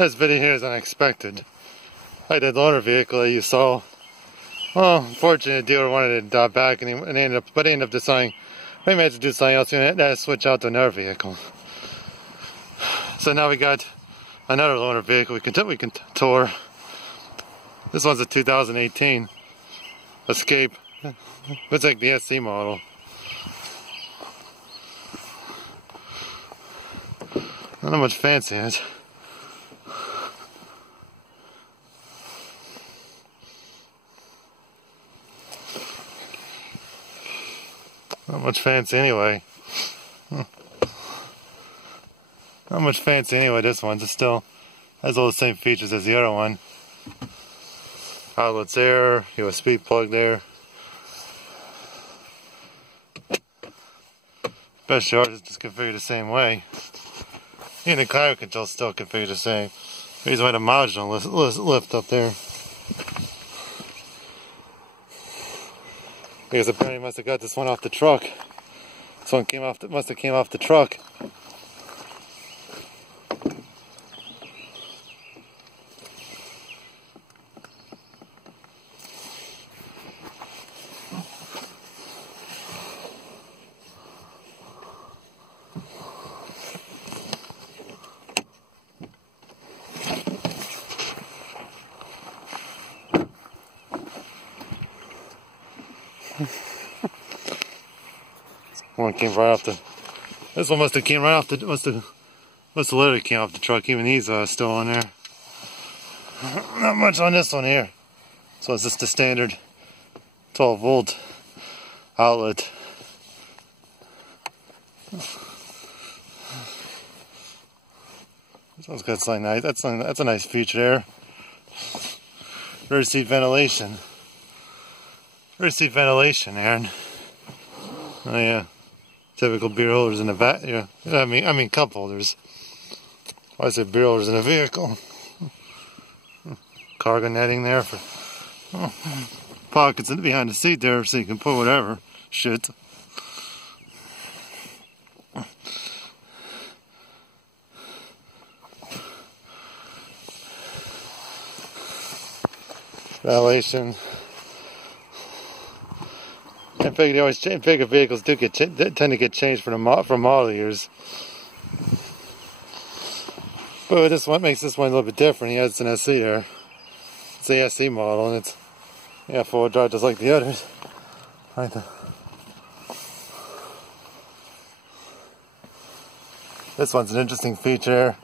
This video here is unexpected. I did loaner vehicle that you saw. Well, unfortunately, the dealer wanted it back, and he ended up deciding we may have to do something else. And had to switch out to another vehicle. So now we got another loaner vehicle we can tour. This one's a 2018 Escape. It's like the SC model. Not much fancy in it. Not much fancy anyway. Not much fancy anyway, this one. It still has all the same features as the other one. Outlets there, USB plug there. Best yard is just configured the same way. Even the climate control is still configured the same. Reason why the marginal lift up there. Because apparently must have got this one off the truck. This one must have came off the truck. One came right off the. This one must have came right off the. Must have literally came off the truck. Even he's still on there. Not much on this one here. So it's just the standard 12 volt outlet. This one's got something nice. That's a nice feature there. Rear seat ventilation. Rear seat ventilation, Aaron. Oh yeah. Typical beer holders in the back. Yeah, I mean cup holders. Why I say beer holders in a vehicle? Cargo netting there for pockets behind the seat there, so you can put whatever shit. Ventilation. I figure vehicles do tend to get changed from model years. But this one makes this one a little bit different. He has an SC there. It's the SC model, and it's four-wheel drive just like the others. This one's an interesting feature.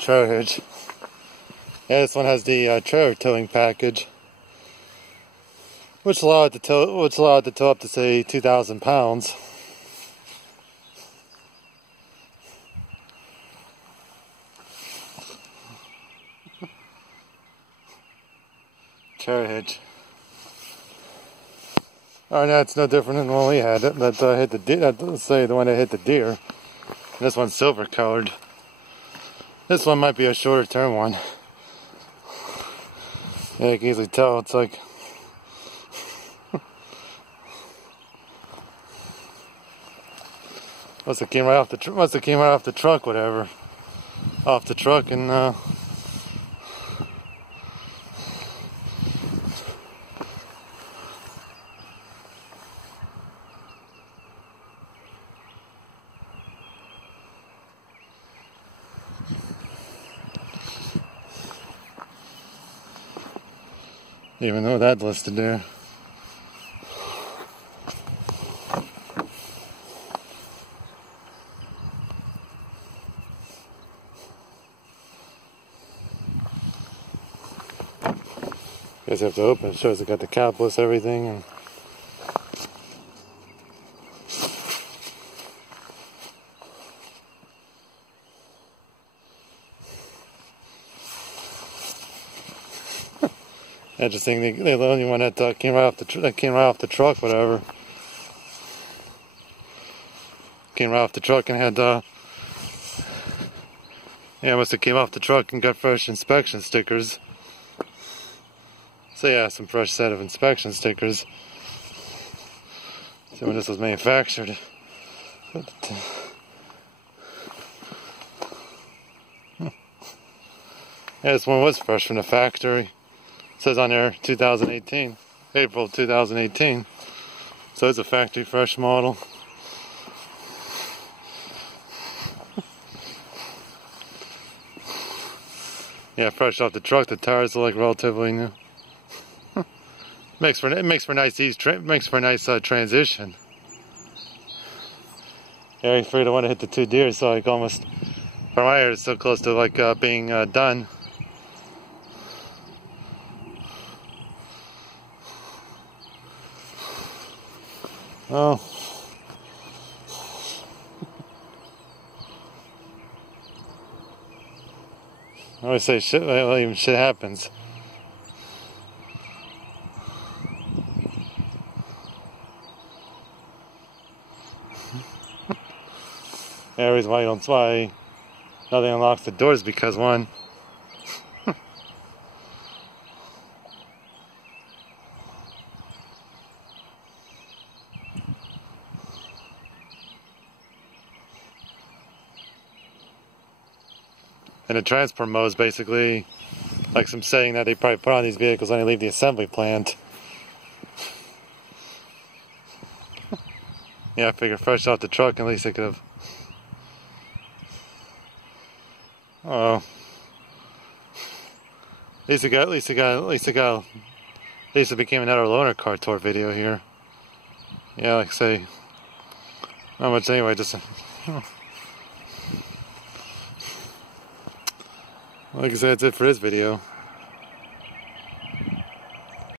Trailer hitch. Yeah, this one has the trailer towing package. Which allowed it to tow up to say 2,000 pounds. Trailer hitch. Oh, no, it's no different than the one we had. That hit the deer. Let's say the one that hit the deer. This one's silver colored. This one might be a shorter term one. Yeah, you can easily tell. It's like. Must have came right off the truck, whatever. Off the truck and even though that's listed there. You guys have to open it. It shows it got the capless, everything, and interesting. The only one that came right off the truck, whatever. Came right off the truck and had must have came off the truck and got fresh inspection stickers. So yeah, some fresh set of inspection stickers. See when this was manufactured. Yeah, this one was fresh from the factory. It says on there 2018, April 2018. So it's a factory fresh model. Yeah, fresh off the truck. The tires are like relatively new. Makes for nice transition. Yeah, I figured I want to hit the 2 deers, so like almost from my ear, it's so close to like being done. Oh. I always say shit, well, even shit happens. Yeah, the reason why nothing unlocks the doors because one. And the transport mode is basically like some setting that they probably put on these vehicles when they leave the assembly plant. Yeah, I figure fresh off the truck, at least it could have. Oh, at least it became another loaner car tour video here. Yeah, like I say, not much anyway. Just like I said, that's it for this video.